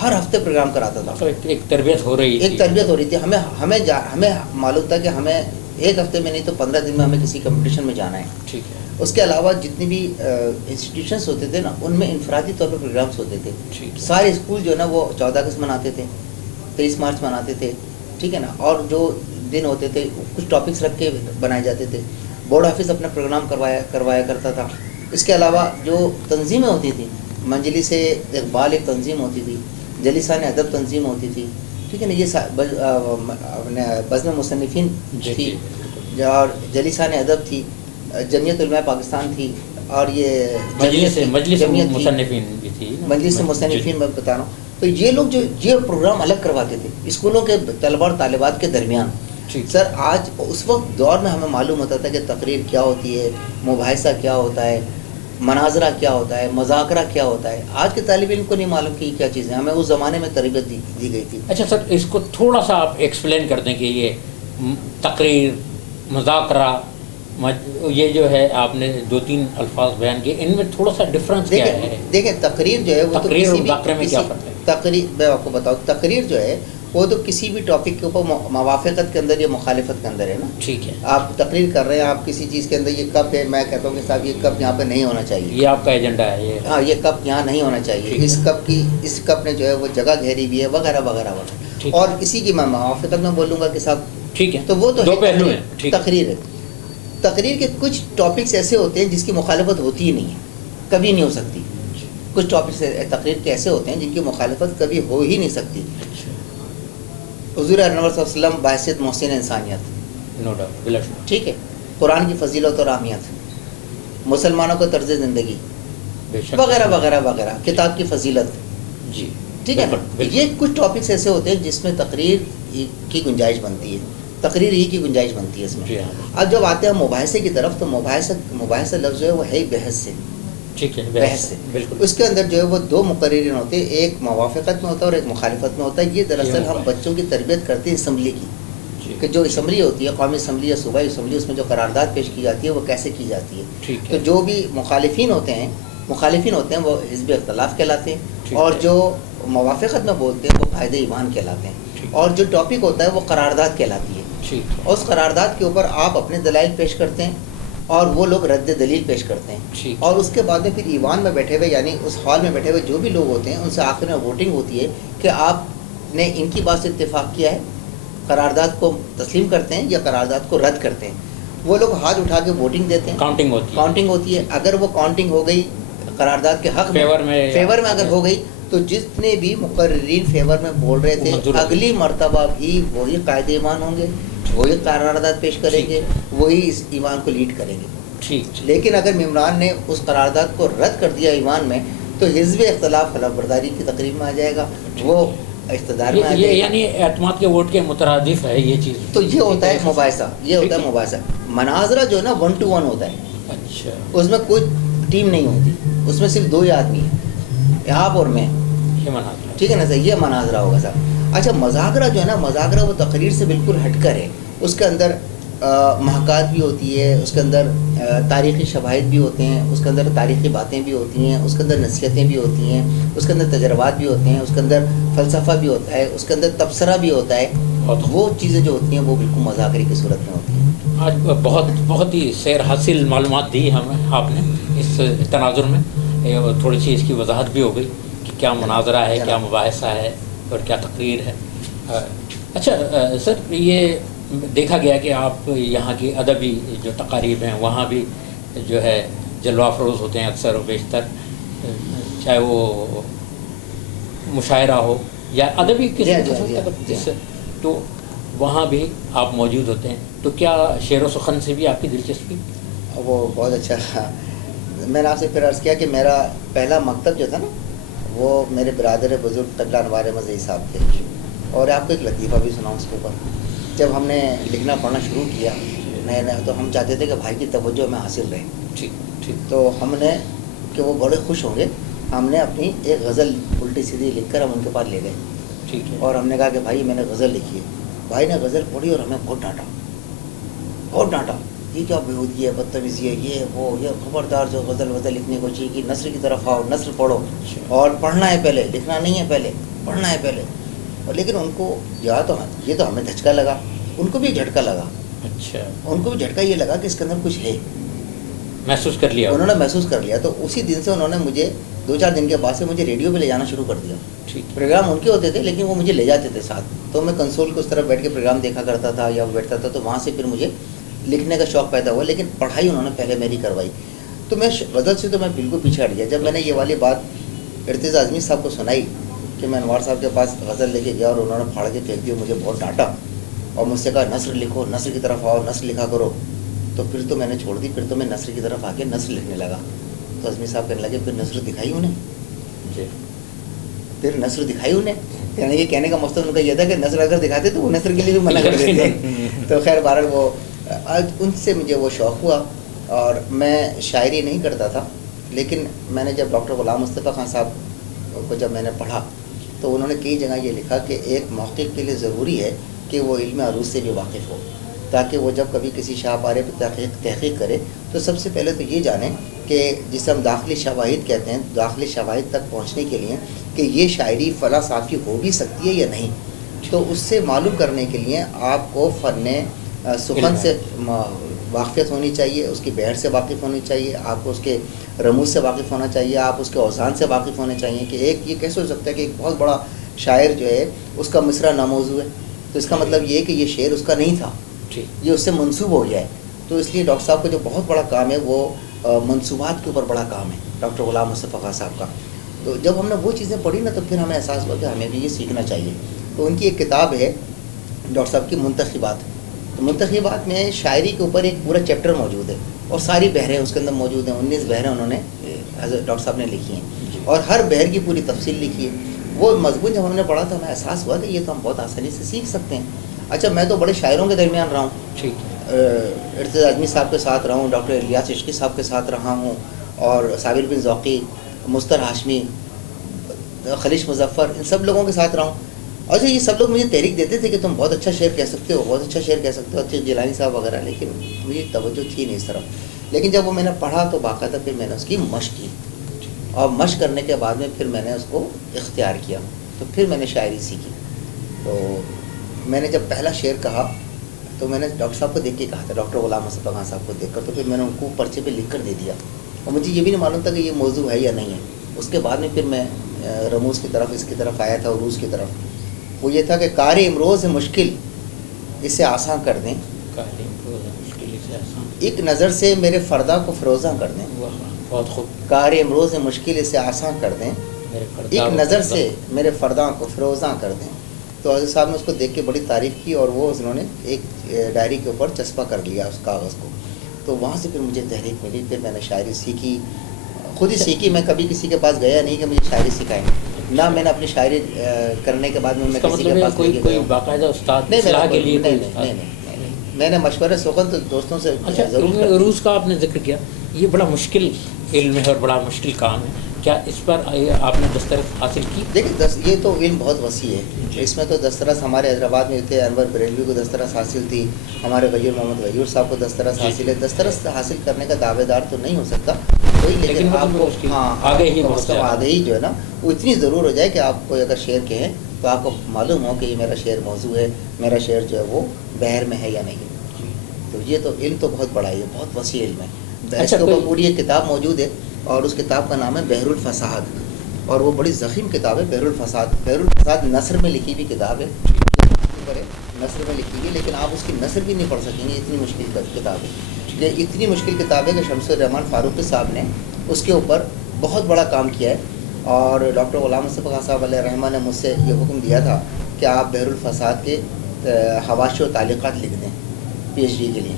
ہر ہفتے پروگرام کراتا تھا. ایک تربیت ہو رہی تھی، ہمیں معلوم تھا کہ ہمیں ایک ہفتے میں نہیں تو 15 دن میں ہمیں کسی کمپٹیشن میں جانا ہے. ٹھیک ہے. اس کے علاوہ جتنی بھی انسٹیٹیوشنس ہوتے تھے نا ان میں انفرادی طور پر پروگرامس ہوتے تھے. سارے اسکول جو ہے نا وہ 14 اگست مناتے تھے, 23 مارچ مناتے تھے, ٹھیک ہے نا, اور جو دن ہوتے تھے کچھ ٹاپکس رکھ کے بنائے جاتے تھے. بورڈ آفس اپنا پروگرام کروایا کرتا تھا. اس کے علاوہ جو تنظیمیں ہوتی تھیں, مجلس اقبال ایک تنظیم ہوتی تھی, جلیسان ادب تنظیم ہوتی تھی, ٹھیک ہے نا, یہ بزم مصنفین تھی اور جلیسان ادب تھی, جمعیت علماء پاکستان تھی, اور یہ مجلس مصنفین بھی تھی, مجلس مصنفین میں بتا رہا ہوں. تو یہ لوگ جو یہ پروگرام الگ کرواتے تھے اسکولوں کے طلباء اور طالبات کے درمیان. سر آج اس وقت دور میں ہمیں معلوم ہوتا تھا کہ تقریر کیا ہوتی ہے, مباحثہ کیا ہوتا ہے, مناظرہ کیا ہوتا ہے, مذاکرہ کیا ہوتا ہے. آج کے طالب علم کو نہیں معلوم کہ یہ کیا چیزیں, ہمیں اس زمانے میں تربیت دی گئی تھی. اچھا سر, اس کو تھوڑا سا آپ ایکسپلین کر دیں کہ یہ تقریر, مذاکرہ, یہ جو ہے آپ نے 2-3 الفاظ بیان کیے, ان میں تھوڑا سا ڈفرینس کیا ہے؟ دیکھیں تقریر جو ہے وہ تو تقریر اور مذاکرے میں کیا فرق ہے؟ تقریر میں آپ کو بتاؤں, تقریر جو ہے وہ تو کسی بھی ٹاپک کے اوپر موافقت کے اندر یا مخالفت کے اندر ہے نا. ٹھیک ہے. آپ تقریر کر رہے ہیں, آپ کسی چیز کے اندر یہ کپ ہے, میں کہتا ہوں کہ صاحب یہ کپ یہاں پہ نہیں ہونا چاہیے, یہ آپ کا ایجنڈا ہے, ہاں یہ کپ یہاں نہیں ہونا چاہیے, اس کپ نے جو ہے وہ جگہ گھیری بھی ہے وغیرہ وغیرہ وغیرہ. اور کسی کی میں موافقت میں بولوں گا کہ صاحب ٹھیک ہے, تو وہ تو دو پہلو ہیں. تقریر ہے. تقریر کے کچھ ٹاپکس ایسے ہوتے ہیں جس کی مخالفت ہوتی ہی نہیں ہے, کبھی نہیں ہو سکتی. کچھ ٹاپکس تقریر کے ایسے ہوتے ہیں جن کی مخالفت کبھی ہو ہی نہیں سکتی. حضور انور صلی اللہ علیہ وسلم بحیثیت محسن انسانیت, ٹھیک ہے, قرآن کی فضیلت اور اہمیت, مسلمانوں کا طرز زندگی وغیرہ وغیرہ وغیرہ, کتاب کی فضیلت, جی ٹھیک ہے. یہ کچھ ٹاپکس ایسے ہوتے ہیں جس میں تقریر کی گنجائش بنتی ہے, تقریر ہی کی گنجائش بنتی ہے اس میں. اب جب آتے ہیں مباحثے کی طرف تو مباحثہ لفظ جو ہے وہ ہے بحث سے, ٹھیک ہے, بحث سے. اس کے اندر جو ہے وہ 2 مقررین ہوتے ہیں, ایک موافقت میں ہوتا ہے اور ایک مخالفت میں ہوتا ہے. یہ دراصل ہم بچوں کی تربیت کرتے ہیں اسمبلی کی, کہ جو اسمبلی ہوتی ہے, قومی اسمبلی یا صوبائی اسمبلی, اس میں جو قرارداد پیش کی جاتی ہے وہ کیسے کی جاتی ہے. تو جو بھی مخالفین ہوتے ہیں وہ حزب اختلاف کہلاتے ہیں, اور جو موافقت میں بولتے ہیں وہ قائد ایمان کہلاتے ہیں, اور جو ٹاپک ہوتا ہے وہ قرارداد کہلاتی ہے. اور اس قرارداد کے اوپر آپ اپنے دلائل پیش کرتے ہیں اور وہ لوگ رد دلیل پیش کرتے ہیں, اور اس کے بعد میں پھر ایوان میں بیٹھے ہوئے, یعنی اس ہال میں بیٹھے ہوئے جو بھی لوگ ہوتے ہیں ان سے آخر میں ووٹنگ ہوتی ہے کہ آپ نے ان کی بات سے اتفاق کیا ہے, قرارداد کو تسلیم کرتے ہیں یا قرارداد کو رد کرتے ہیں. وہ لوگ ہاتھ اٹھا کے ووٹنگ دیتے ہیں, کاؤنٹنگ ہوتی ہے. اگر وہ کاؤنٹنگ ہو گئی قرارداد کے حق میں, فیور میں اگر ہو گئی, تو جتنے بھی مقررین فیور میں بول رہے تھے اگلی مرتبہ بھی وہی قائد ایمان ہوں گے, وہی قرارداد پیش کریں گے, وہی اس ایمان کو لیڈ کریں گے. لیکن اگر ممبران نے اس قرارداد کو رد کر دیا ایمان میں, تو حزب اختلاف خلاف برداری کی تقریب میں آ جائے گا, وہ اقتدار میں آ جائے گا. یعنی اعتماد کے ووٹ کے مترادف ہے یہ چیز. تو یہ ہوتا ہے مباحثہ, یہ ہوتا ہے مباحثہ. مناظرہ جو ہے نا 1 to 1 ہوتا ہے. اچھا, اس میں کوئی ٹیم نہیں ہوتی, اس میں صرف 2 ہی آدمی ہیں, آپ اور میں, ٹھیک ہے نا سر, یہ مناظرہ ہوگا سر. اچھا مذاکرہ جو ہے نا, مذاکرہ وہ تقریر سے بالکل ہٹ کر ہے. اس کے اندر محاکات بھی ہوتی ہے, اس کے اندر تاریخی شواہد بھی ہوتے ہیں, اس کے اندر تاریخی باتیں بھی ہوتی ہیں, اس کے اندر نصیحتیں بھی ہوتی ہیں, اس کے اندر تجربات بھی ہوتے ہیں, اس کے اندر فلسفہ بھی ہوتا ہے, اس کے اندر تبصرہ بھی ہوتا ہے. وہ چیزیں جو ہوتی ہیں وہ بالکل مذاکرے کی صورت میں ہوتی ہیں. آج بہت ہی سیر حاصل معلومات دی ہمیں آپ نے اس تناظر میں, تھوڑی سی اس کی وضاحت بھی ہو گئی کہ کیا مناظرہ ہے, کیا مباحثہ ہے اور کیا تقریر ہے. اچھا سر, یہ دیکھا گیا کہ آپ یہاں کی ادبی جو تقاریب ہیں وہاں بھی جو ہے جلوہ افروز ہوتے ہیں اکثر و بیشتر, چاہے وہ مشاعرہ ہو یا ادبی کسی قسم, تو وہاں بھی آپ موجود ہوتے ہیں. تو کیا شعر و سخن سے بھی آپ کی دلچسپی؟ وہ بہت اچھا. میں نے آپ سے پھر عرض کیا کہ میرا پہلا مکتب جو تھا نا وہ میرے برادر بزرگ قبلہ انوار مزئی صاحب تھے. اور آپ کو ایک لطیفہ بھی سناؤں اس کے اوپر. جب ہم نے لکھنا پڑھنا شروع کیا نئے نئے, تو ہم چاہتے تھے کہ بھائی کی توجہ میں حاصل رہے. ٹھیک. تو ہم نے کہ وہ بڑے خوش ہوں گے, ہم نے اپنی ایک غزل الٹی سیدھی لکھ کر ہم ان کے پاس لے گئے. ٹھیک ہے. اور ہم نے کہا کہ بھائی میں نے غزل لکھی ہے. بھائی نے غزل پڑھی اور ہمیں بہت ڈانٹا, یہ کیا بےہودگی ہے, بدتمیزی ہے, یہ وہ, یہ خبردار جو غزل لکھنے کو چاہیے کہ نثر کی طرف آؤ, نثر پڑھو, اور پڑھنا ہے پہلے, لکھنا نہیں ہے پہلے, پڑھنا ہے پہلے. اور لیکن ان کو یہ تو ہمیں دھچکا لگا, ان کو بھی جھٹکا لگا. اچھا, ان کو بھی جھٹکا یہ لگا کہ اس کے اندر کچھ ہے, محسوس کر لیا انہوں نے محسوس کر لیا. تو اسی دن سے انہوں نے مجھے 2-4 دن کے بعد سے مجھے ریڈیو پہ لے جانا شروع کر دیا. ٹھیک, پروگرام ان کے ہوتے تھے لیکن وہ مجھے لے جاتے تھے ساتھ, تو میں کنسول کے اس طرف بیٹھ کے پروگرام دیکھا کرتا تھا یا بیٹھتا تھا, تو وہاں سے پھر مجھے لکھنے کا شوق پیدا ہوا. لیکن پڑھائی انہوں نے پہلے میری کروائی, تو میں غزل سے تو میں بالکل پیچھے ہٹ گیا. جب میں نے یہ والی بات ارتضیٰ اعظمی صاحب کو سنائی کہ میں انوار صاحب کے پاس غزل لے کے گیا اور انہوں نے پھاڑ کے پھینک دی, مجھے بہت ڈانٹا اور مجھ سے کہا نثر لکھو, نثر کی طرف آؤ, نثر لکھا کرو, تو پھر تو میں نے چھوڑ دی. پھر تو میں نثر کی طرف آ کے نثر لکھنے لگا. تو اعظمی صاحب کہنے لگے پھر نثر دکھائی انہیں, جی, پھر نثر دکھائی انہیں. یعنی کہ کہنے کا مقصد ان کا یہ تھا کہ نثر اگر دکھاتے تو وہ نثر کے لیے بھی منع کر دیتے. تو خیر بہرحال وہ ان سے مجھے وہ شوق ہوا, اور میں شاعری نہیں کرتا تھا. لیکن میں نے جب ڈاکٹر غلام مصطفیٰ خان صاحب کو جب میں نے پڑھا تو انہوں نے کئی جگہ یہ لکھا کہ ایک محقق کے لیے ضروری ہے کہ وہ علم عروض سے بھی واقف ہو, تاکہ وہ جب کبھی کسی شاہ پارے پہ تحقیق کرے تو سب سے پہلے تو یہ جانیں کہ جسے ہم داخلی شواہد کہتے ہیں, داخلی شواہد تک پہنچنے کے لیے کہ یہ شاعری فلاں صافی ہو بھی سکتی ہے یا نہیں. تو اس سے معلوم کرنے کے لیے آپ کو فن سخن سے واقفیت ہونی چاہیے, اس کی بحر سے واقف ہونی چاہیے, آپ کو اس کے رموز سے واقف ہونا چاہیے, آپ اس کے اوزان سے واقف ہونے چاہیے. کہ ایک یہ کیسے ہو سکتا ہے کہ ایک بہت بڑا شاعر جو ہے اس کا مصرع ناموضوع ہے, تو اس کا مطلب یہ ہے کہ یہ شعر اس کا نہیں تھا, یہ اس سے منسوب ہو گیا ہے. تو اس لیے ڈاکٹر صاحب کا جو بہت بڑا کام ہے وہ منصوبات کے اوپر بڑا کام ہے ڈاکٹر غلام مصطفیٰ خان صاحب کا. تو جب ہم نے وہ چیزیں پڑھی نا تو پھر ہمیں احساس ہوا کہ ہمیں بھی یہ سیکھنا چاہیے. تو ان کی ایک کتاب ہے ڈاکٹر صاحب کی منتخبات. تو منتخبات میں شاعری کے اوپر ایک پورا چیپٹر موجود ہے اور ساری بحریں اس کے اندر موجود ہیں. 19 بحریں انہوں نے ڈاکٹر صاحب نے لکھی ہیں اور ہر بحر کی پوری تفصیل لکھی ہے. وہ مضمون جب ہم نے پڑھا تو ہمیں احساس ہوا کہ یہ تو ہم بہت آسانی سے سیکھ سکتے ہیں. اچھا, میں تو بڑے شاعروں کے درمیان رہا ہوں, ارتضیٰ اعظمی صاحب کے ساتھ رہا ہوں, ڈاکٹر الیاس عشقی صاحب کے ساتھ رہا ہوں, اور صابر بن ذوقی, مستر ہاشمی, خلیش مظفر, ان سب لوگوں کے ساتھ رہا ہوں. اچھا, یہ سب لوگ مجھے تحریک دیتے تھے کہ تم بہت اچھا شعر کہہ سکتے ہو, بہت اچھا شعر کہہ سکتے ہو, اچھے جیلانی صاحب وغیرہ, لیکن مجھے توجہ تھی نہیں اس طرف. لیکن جب وہ میں نے پڑھا تو باقاعدہ پھر میں نے اس کی مشق کی, اور مشق کرنے کے بعد میں پھر میں نے اس کو اختیار کیا, تو پھر میں نے شاعری سیکھی. تو میں نے جب پہلا شعر کہا تو میں نے ڈاکٹر صاحب کو دیکھ کے کہا تھا, ڈاکٹر غلام مصطفیٰ خان صاحب کو دیکھ کر, تو پھر میں نے ان کو پرچے پہ لکھ کر دے دیا, اور مجھے یہ بھی نہیں معلوم تھا کہ یہ موضوع ہے یا نہیں ہے. اس کے بعد میں پھر میں رموز کی طرف, اس کی طرف آیا تھا, عروض کی طرف. وہ یہ تھا کہ کار امروز مشکل اسے آسان کر دیں, ایک نظر سے میرے فردا کو فروزاں کر دیں. بہت خوب. کار امروز مشکل اسے آسان کر دیں, ایک نظر سے میرے فردا کو فروزاں کر دیں. تو حضرت صاحب نے اس کو دیکھ کے بڑی تعریف کی, اور وہ انہوں نے ایک ڈائری کے اوپر چسپاں کر لیا اس کاغذ کو. تو وہاں سے پھر مجھے تحریک ملی, پھر میں نے شاعری سیکھی, خود ہی سیکھی. میں کبھی کسی کے پاس گیا نہیں کہ مجھے شاعری سکھائیں, نہ میں نے اپنی شاعری کرنے کے بعد میں کسی کے پاس کوئی باقاعدہ استاد صلاح کے لیے نہیں, میں نے مشورہ سخن تو دوستوں سے ضرور. عروض کا آپ نے ذکر کیا, یہ بڑا مشکل علم ہے اور بڑا مشکل کام ہے, کیا اس پر آپ نے دسترس حاصل کی؟ دیکھیں, یہ تو علم بہت وسیع ہے. اس میں تو دسترس ہمارے حیدرآباد میں تھے, انور بریلوی کو دسترس حاصل تھی, ہمارے غیور محمد غیور صاحب کو دسترس حاصل ہے. دسترس حاصل کرنے کا دعوے دار تو نہیں ہو سکتا کوئی, لیکن آپ کو آگے ہی جو ہے نا وہ اتنی ضرور ہو جائے کہ آپ کو اگر شعر کہیں تو آپ کو معلوم ہو کہ یہ میرا شعر موضوع ہے, میرا شعر جو ہے وہ بحر میں ہے یا نہیں. تو یہ تو علم تو بہت بڑا ہے, بہت وسیع علم ہے. اس کے اوپر پوری ایک کتاب موجود ہے, اور اس کتاب کا نام ہے بحر الفساد, اور وہ بڑی ضخیم کتاب ہے. بحر الفساد, بحر الفساد نثر میں لکھی ہوئی کتاب ہے, نثر میں لکھی ہوئی, لیکن آپ اس کی نثر بھی نہیں پڑھ سکیں گے, اتنی مشکل کتاب ہے. یہ اتنی مشکل کتاب ہے کہ شمس الرحمان فاروقی صاحب نے اس کے اوپر بہت بڑا کام کیا ہے. اور ڈاکٹر غلام مصطفیٰ خان صاحب علیہ الرحمٰ نے مجھ سے یہ حکم دیا تھا کہ آپ بحر الفساد کے حواشی و تعلیقات لکھ دیں PhD کے لیے.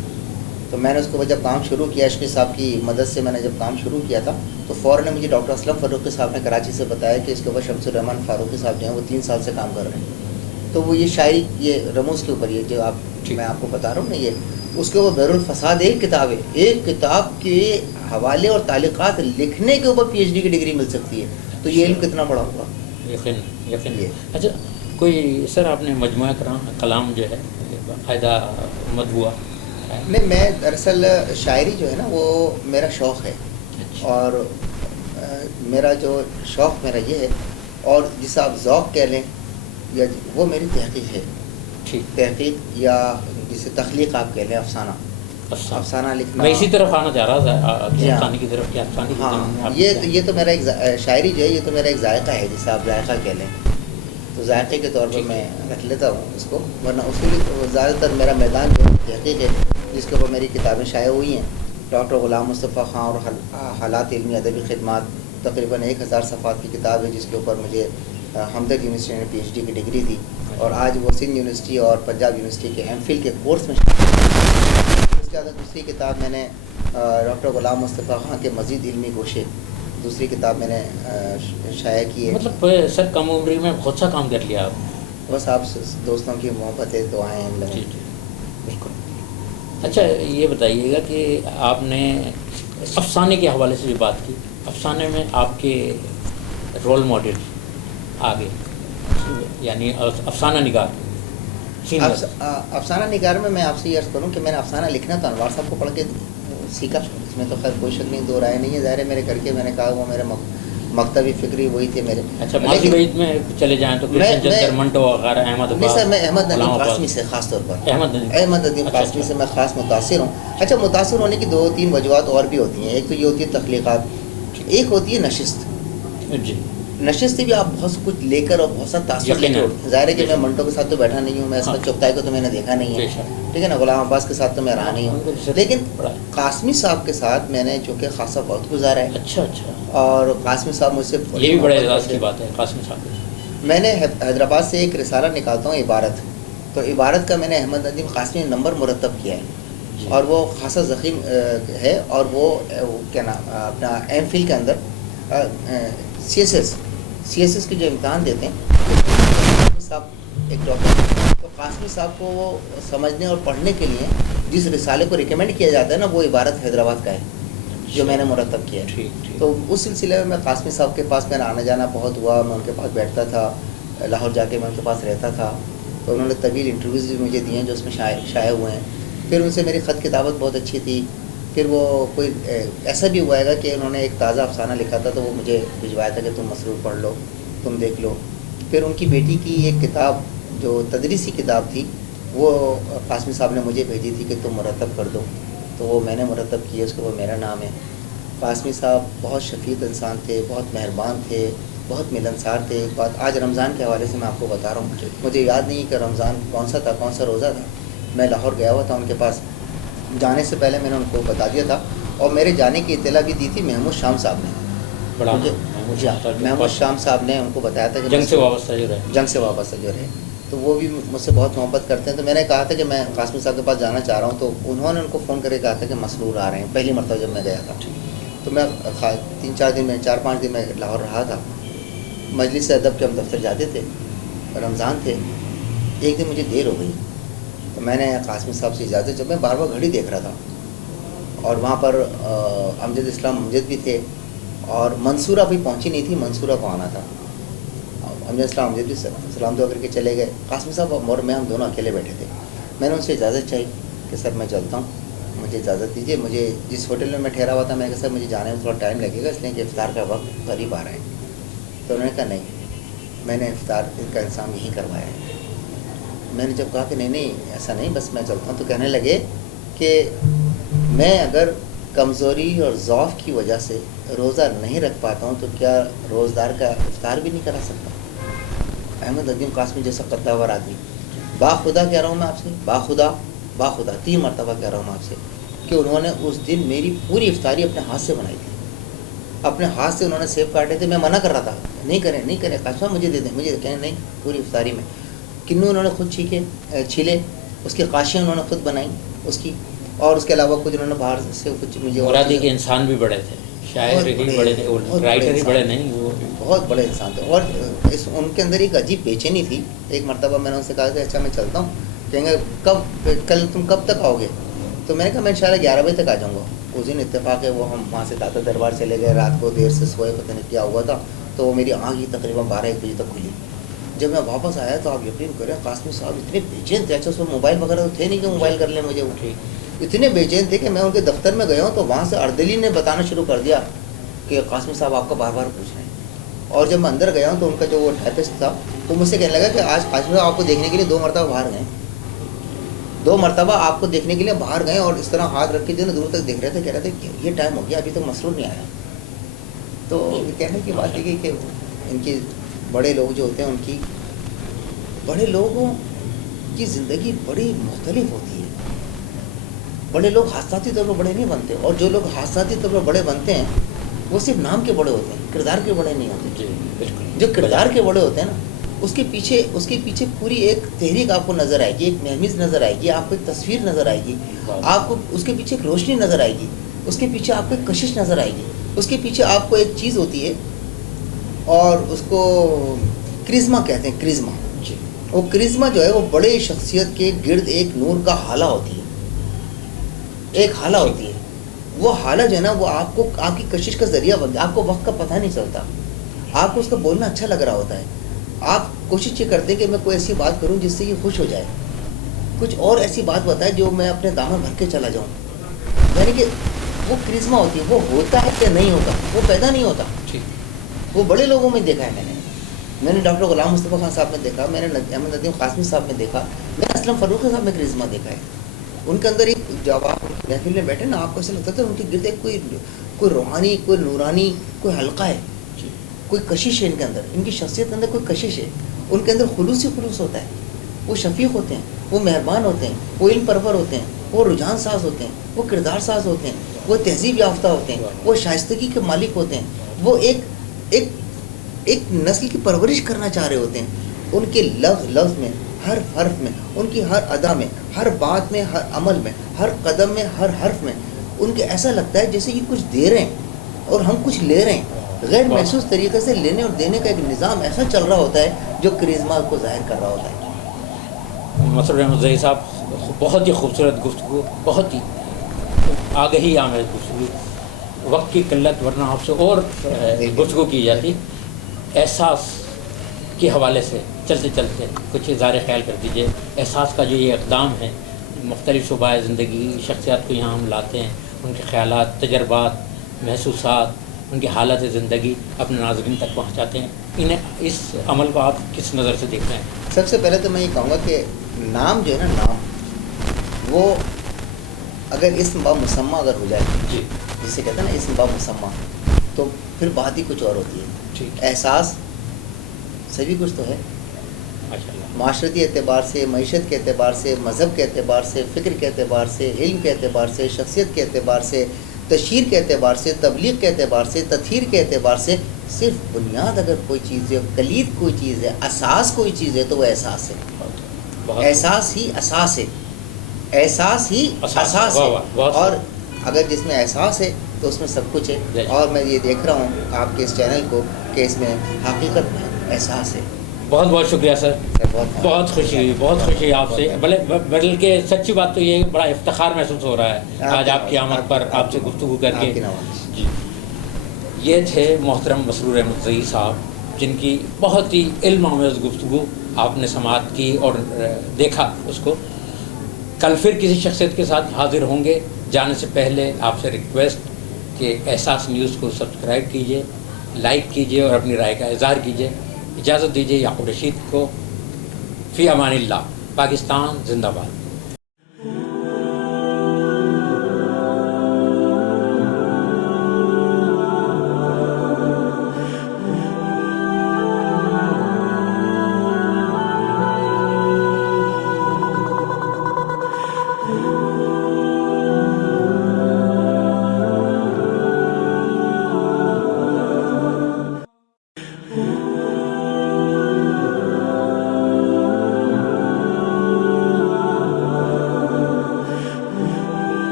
تو میں نے اس کو جب کام شروع کیا, عشقی صاحب کی مدد سے میں نے جب کام شروع کیا تھا, تو فوراً مجھے ڈاکٹر اسلم فاروقی صاحب نے کراچی سے بتایا کہ اس کے اوپر شمس الرحمان فاروقی صاحب جو ہیں وہ 3 سال سے کام کر رہے ہیں. تو وہ یہ شاعری, یہ رموز کے اوپر, یہ جو میں آپ کو بتا رہا ہوں نا, یہ اس کے اوپر بحر الفساد ایک کتاب ہے. ایک کتاب کے حوالے اور تعلیقات لکھنے کے اوپر PhD کی ڈگری مل سکتی ہے. تو یہ علم کتنا بڑا ہوگا. یقین. اچھا, کوئی سر آپ نے مجموعہ کلام جو ہے باقاعدہ مطبوعہ نہیں, میں دراصل شاعری جو ہے نا وہ میرا شوق ہے, اور میرا جو شوق میرا یہ ہے, اور جسے آپ ذوق کہہ لیں یا وہ میری تحقیق ہے. تحقیق یا جسے تخلیق آپ کہہ لیں، افسانہ لکھنا. میں اسی طرف آنا چاہ رہا تھا، افسانے کی طرف. ہاں، یہ تو میرا ایک شاعری جو ہے، یہ تو میرا ایک ذائقہ ہے، جسے آپ ذائقہ کہہ لیں. تو ذائقے کے طور پر میں رکھ لیتا ہوں اس کو، ورنہ اصولی زیادہ تر میرا میدان جو تحقیق ہے، جس کے اوپر میری کتابیں شائع ہوئی ہیں. ڈاکٹر غلام مصطفیٰ خان اور حالات علمی ادبی خدمات، تقریباً 1000 صفحات کی کتاب ہے، جس کے اوپر مجھے ہمدرد یونیورسٹی میں پی ایچ ڈی کی ڈگری تھی، اور آج وہ سندھ یونیورسٹی اور پنجاب یونیورسٹی کے ایم فل کے کورس میں. اس کے بعد دوسری کتاب میں نے ڈاکٹر غلام مصطفیٰ خان کے مزید علمی گوشے، دوسری کتاب میں نے شائع کی ہے. مطلب سر کم عمری میں بہت سا کام کر لیا آپ. بس آپ دوستوں کی محبت ہے، دعائیں. جی بالکل. اچھا یہ بتائیے گا کہ آپ نے افسانے کے حوالے سے بھی بات کی، افسانے میں آپ کے رول ماڈل آگے، یعنی افسانہ نگار. افسانہ نگار میں آپ سے یہ عرض کروں کہ میں نے افسانہ لکھنا تو انوار صاحب کو پڑھ کے سیکھا. اس میں تو خیر کوئی شک نہیں، دو رائے نہیں ہے. ظاہر ہے میرے گھر کے، میں نے کہا وہ میرے مکتبی فکری وہی تھے میرے. اچھا ماضی بعید میں چلے جائیں تو منٹو وغیرہ، احمد نہیں سر، میں احمد ندیم قاسمی سے خاص طور پر، احمد ندیم قاسمی سے میں خاص متاثر ہوں. اچھا، متاثر ہونے کی 2-3 وجوہات اور بھی ہوتی ہیں. ایک تو یہ ہوتی ہے تخلیقات، ایک ہوتی ہے نشست. جی، نشست بھی آپ بہت کچھ لے کر اور بہت سا تاثر لے کر. ظاہر ہے کہ میں منٹو کے ساتھ تو بیٹھا نہیں ہوں، میں اسمت چغتائی کو تو میں نے دیکھا نہیں ہے، ٹھیک ہے نا، غلام عباس کے ساتھ تو میں رہا نہیں ہوں، لیکن قاسمی صاحب کے ساتھ میں نے چونکہ خاصا وقت گزارا ہے. اچھا. اور قاسمی صاحب مجھ سے، یہ بھی بڑے اعزاز کی بات ہے قاسمی صاحب. میں نے حیدرآباد سے ایک رسالہ نکالتا ہوں، عبارت. تو عبارت کا میں نے احمد ندیم قاسمی نمبر مرتب کیا ہے، اور وہ خاصا ضخیم ہے. اور وہ کیا نام اپنا ایم فل کے اندر سی ایس ایس کے جو امتحان دیتے ہیں صاحب ایک ڈاکٹر، تو قاسمی صاحب کو وہ سمجھنے اور پڑھنے کے لیے جس رسالے کو ریکمینڈ کیا جاتا ہے نا، وہ عبارت حیدرآباد کا ہے جو میں نے مرتب کیا ہے. تو اس سلسلے میں قاسمی صاحب کے پاس میرا آنا جانا بہت ہوا. میں ان کے پاس بیٹھتا تھا، لاہور جا کے میں ان کے پاس رہتا تھا. تو انہوں نے طویل انٹرویوز بھی مجھے دیے ہیں جو اس میں شائع ہوئے ہیں. پھر ان سے میری خط کتابت بہت اچھی تھی. پھر وہ کوئی ایسا بھی ہوا ہے کہ انہوں نے ایک تازہ افسانہ لکھا تھا، تو وہ مجھے بھجوایا تھا کہ تم مسرور پڑھ لو، تم دیکھ لو. پھر ان کی بیٹی کی ایک کتاب جو تدریسی کتاب تھی، وہ قاسمی صاحب نے مجھے بھیجی تھی کہ تم مرتب کر دو. تو وہ میں نے مرتب کی ہے، اس کے اوپر میرا نام ہے. قاسمی صاحب بہت شفیق انسان تھے، بہت مہربان تھے، بہت ملنسار تھے. ایک بات آج رمضان کے حوالے سے میں آپ کو بتا رہا ہوں، مجھے یاد نہیں کہ رمضان کون سا تھا، کون سا روزہ تھا. میں لاہور گیا ہوا تھا ان کے پاس. جانے سے پہلے میں نے ان کو بتا دیا تھا، اور میرے جانے کی اطلاع بھی دی تھی محمود شام صاحب نے. محمود شام صاحب نے ان کو بتایا تھا کہ جنگ سے وابستہ جو رہے. تو وہ بھی مجھ سے بہت محبت کرتے ہیں. تو میں نے کہا تھا کہ میں قاسمی صاحب کے پاس جانا چاہ رہا ہوں. تو انہوں نے ان کو فون کر کے کہا تھا کہ مسرور آ رہے ہیں. پہلی مرتبہ جب میں گیا تھا، تو میں 3-4 دن میں 4-5 دن میں لاہور رہا تھا. مجلس ادب کے ہم دفتر جاتے تھے، رمضان تھے. ایک دن مجھے دیر ہو گئی، تو میں نے قاسمی صاحب سے اجازت، جب میں بار بار گھڑی دیکھ رہا تھا، اور وہاں پر امجد اسلام امجد بھی تھے، اور منصورہ بھی پہنچی نہیں تھی، منصورہ کو آنا تھا. امجد اسلام امجد بھی سلام دعا کر کے چلے گئے. قاسمی صاحب اور میں ہم دونوں اکیلے بیٹھے تھے. میں نے ان سے اجازت چاہی کہ سر میں چلتا ہوں، مجھے اجازت دیجیے. مجھے جس ہوٹل میں ٹھہرا ہوا تھا، میں نے کہا سر مجھے جانے میں تھوڑا ٹائم لگے گا، اس لیے کہ افطار کا وقت قریب آ رہا ہے. تو انہوں نے کہا نہیں، میں نے افطار کا انتظام یہی کروایا ہے. میں نے جب کہا کہ نہیں ایسا نہیں، بس میں چلتا ہوں، تو کہنے لگے کہ میں اگر کمزوری اور ضعف کی وجہ سے روزہ نہیں رکھ پاتا ہوں، تو کیا روزدار کا افطار بھی نہیں کرا سکتا؟ احمد ندیم قاسمی جیسا قداور آدمی، باخدا کہہ رہا ہوں میں آپ سے، باخدا 3 مرتبہ کہہ رہا ہوں میں آپ سے، کہ انہوں نے اس دن میری پوری افطاری اپنے ہاتھ سے بنائی تھی. اپنے ہاتھ سے انہوں نے سیب کاٹے تھے. میں منع کر رہا تھا، نہیں کریں قاسم مجھے دے دیں، مجھے کہیں نہیں. پوری افطاری میں کنو انہوں نے خود چھیلے، اس کی قاشیاں انہوں نے خود بنائیں اس کی، اور اس کے علاوہ کچھ انہوں نے باہر سے کچھ مجھے. مرادی کے انسان بھی بڑے تھے، شاعر ہی بڑے تھے، رائٹر ہی بڑے نہیں، وہ بہت بڑے انسان تھے. اور ان کے اندر ایک عجیب بے چینی تھی. ایک مرتبہ میں نے ان سے کہا کہ اچھا میں چلتا ہوں، کہیں گے کل تم کب تک آؤ گے؟ تو میں نے کہا میں انشاءاللہ 11 بجے تک آ جاؤں گا. اس دن اتفاق ہے وہ ہم وہاں سے داتا دربار چلے گئے، رات کو دیر سے سوئے، پتہ نہیں کیا ہوا تھا. تو وہ میری آنکھ ہی تقریباً 12-1 بجے تک کھلی. جب میں واپس آیا تو آپ یقین کریں قاسمی صاحب اتنے بے چین تھے. اچھا اس میں موبائل وغیرہ تو تھے نہیں کہ موبائل کر لیں مجھے. اٹھے اتنے بے چین تھے کہ میں ان کے دفتر میں گیا ہوں تو وہاں سے اردلی نے بتانا شروع کر دیا کہ قاسمی صاحب آپ کو بار بار پوچھ رہے ہیں. اور جب میں اندر گیا ہوں تو ان کا جو وہ ٹائپسٹ تھا وہ مجھ سے کہنے لگا کہ آج آپ کو دیکھنے کے لیے 2 مرتبہ باہر گئے، 2 مرتبہ آپ کو دیکھنے کے لیے باہر گئے، اور اس طرح ہاتھ رکھ کے جو دور تک دیکھ رہے تھے، کہہ رہے تھے کہ یہ ٹائم ہو گیا ابھی تک مسرور نہیں آیا. تو یہ کہنے کی بات یہ کہ ان کے بڑے لوگ جو ہوتے ہیں، ان کی بڑے لوگوں کی زندگی بڑی مختلف ہوتی ہے. بڑے لوگ حادثاتی طور پر بڑے نہیں بنتے، اور جو لوگ حادثاتی طور پر بڑے بنتے ہیں وہ صرف نام کے بڑے ہوتے ہیں، کردار کے بڑے نہیں ہوتے. جی بالکل. جو کردار کے بڑے ہوتے ہیں نا، اس کے پیچھے پوری ایک تحریک آپ کو نظر آئے گی، ایک مہمز نظر آئے گی، آپ کو ایک تصویر نظر آئے گی، آپ کو اس کے پیچھے ایک روشنی نظر آئے گی، اس کے پیچھے آپ کو ایک کشش نظر آئے گی، اس کے پیچھے آپ کو ایک چیز ہوتی ہے اور اس کو کرزما کہتے ہیں. کرزما، وہ کرزما جو ہے وہ بڑے شخصیت کے گرد ایک نور کا حالہ ہوتی ہے، ایک حالہ ہوتی ہے. وہ حالہ جو ہے نا وہ آپ کو آپ کی کشش کا ذریعہ بنتا ہے. آپ کو وقت کا پتہ نہیں چلتا، آپ کو اس کا بولنا اچھا لگ رہا ہوتا ہے. آپ کوشش یہ کرتے ہیں کہ میں کوئی ایسی بات کروں جس سے یہ خوش ہو جائے، کچھ اور ایسی بات بتائے جو میں اپنے دامن بھر کے چلا جاؤں. یعنی کہ وہ کرزما ہوتی ہے. وہ ہوتا ہے کہ نہیں ہوتا، وہ پیدا نہیں ہوتا. وہ بڑے لوگوں میں دیکھا ہے. میں نے ڈاکٹر غلام مصطفیٰ خان صاحب میں دیکھا، میں نے احمد ندیم قاسمی صاحب میں دیکھا، میں نے اسلم فاروقی صاحب میں کرزما دیکھا ہے. ان کے اندر ایک، جب آپ محفل میں بیٹھے نا، آپ کو ایسا لگتا تھا ان کے گرد ایک کوئی روحانی، کوئی نورانی، کوئی حلقہ ہے، کوئی کشش ہے ان کے اندر. ان کی شخصیت کے اندر کوئی کشش ہے. ان کے اندر خلوص ہی خلوص ہوتا ہے. وہ شفیق ہوتے ہیں، وہ مہربان ہوتے ہیں، وہ علم پرور ہوتے ہیں، وہ رجحان ساز ہوتے ہیں، وہ کردار ساز ہوتے ہیں، وہ تہذیب یافتہ ہوتے ہیں، وہ شائستگی کے مالک ہوتے ہیں. وہ ایک نسل کی پرورش کرنا چاہ رہے ہوتے ہیں. ان کے لفظ میں، ہر حرف میں، ان کی ہر ادا میں، ہر بات میں، ہر عمل میں، ہر قدم میں، ہر حرف میں ان کے ایسا لگتا ہے جیسے یہ کچھ دے رہے ہیں اور ہم کچھ لے رہے ہیں. غیر محسوس طریقے سے لینے اور دینے کا ایک نظام ایسا چل رہا ہوتا ہے جو کرزما کو ظاہر کر رہا ہوتا ہے. مسرور احمد زئی صاحب، بہت ہی خوبصورت گفتگو، بہت ہی آگہی آمیز گفتگو. وقت کی قلت، ورنہ آپ سے اور گفتگو کی جاتی. احساس کے حوالے سے چلتے چلتے کچھ اظہار خیال کر دیجیے. احساس کا جو یہ اقدام ہے، مختلف شعبۂ زندگی شخصیات کو یہاں ہم لاتے ہیں، ان کے خیالات، تجربات، محسوسات، ان کی حالت زندگی اپنے ناظرین تک پہنچاتے ہیں. انہیں اس عمل کو آپ کس نظر سے دیکھتے ہیں؟ سب سے پہلے تو میں یہ کہوں گا کہ نام جو ہے نا، نام وہ اگر اسم با مسمہ اگر ہو جائے، جی، جسے کہتے ہیں نا اسم با مسمہ، تو پھر بات ہی کچھ اور ہوتی ہے. ٹھیک. احساس سبھی کچھ تو ہے، معاشرتی اعتبار سے، معیشت کے اعتبار سے، مذہب کے اعتبار سے، فکر کے اعتبار سے، علم کے اعتبار سے، شخصیت کے اعتبار سے، تشہیر کے اعتبار سے، تبلیغ کے اعتبار سے، تطہیر کے اعتبار سے. صرف بنیاد اگر کوئی چیز ہے، کلید کوئی چیز ہے، اساس کوئی چیز ہے تو وہ احساس ہے. احساس ہی اساس ہے، احساس ہی اساس ہے. اور اگر جس میں احساس ہے تو اس میں سب کچھ ہے. اور میں یہ دیکھ رہا ہوں آپ کے اس چینل کو کہ اس میں حقیقت میں احساس ہے. بہت بہت شکریہ سر. بہت خوشی ہوئی، بہت خوشی آپ سے. بلکہ سچی بات تو یہ بڑا افتخار محسوس ہو رہا ہے آج آپ کی آمد پر، آپ سے گفتگو کر کے. جی، یہ تھے محترم مسرور احمد زئی صاحب، جن کی بہت ہی علم آمیز گفتگو آپ نے سماعت کی اور دیکھا اس کو. کل پھر کسی شخصیت کے ساتھ حاضر ہوں گے. جانے سے پہلے آپ سے ریکویسٹ کہ احساس نیوز کو سبسکرائب کیجیے، لائک کیجیے اور اپنی رائے کا اظہار کیجیے. اجازت دیجیے یعقوب رشید کو. فی امان اللہ. پاکستان زندہ باد.